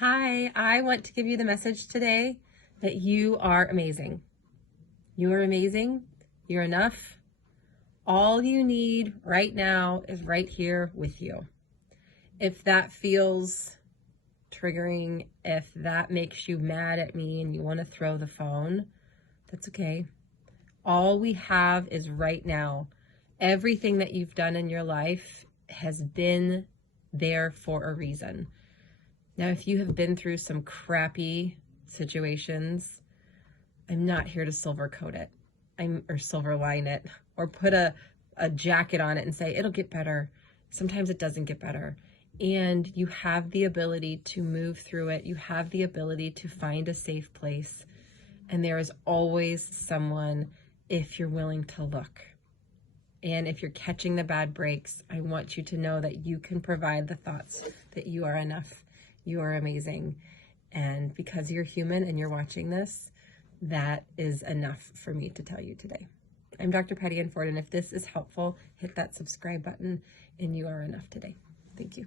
Hi, I want to give you the message today that you are amazing. You are amazing. You're enough. All you need right now is right here with you. If that feels triggering, if that makes you mad at me and you want to throw the phone, that's okay. All we have is right now. Everything that you've done in your life has been there for a reason. Now, if you have been through some crappy situations, I'm not here to silver coat it or silver line it or put a jacket on it and say it'll get better. Sometimes it doesn't get better. And you have the ability to move through it. You have the ability to find a safe place. And there is always someone if you're willing to look. And if you're catching the bad breaks, I want you to know that you can provide the thoughts that you are enough. You are amazing. And because you're human and you're watching this, that is enough for me to tell you today. I'm Dr. Patty Ann Ford, and if this is helpful, hit that subscribe button, and you are enough today. Thank you.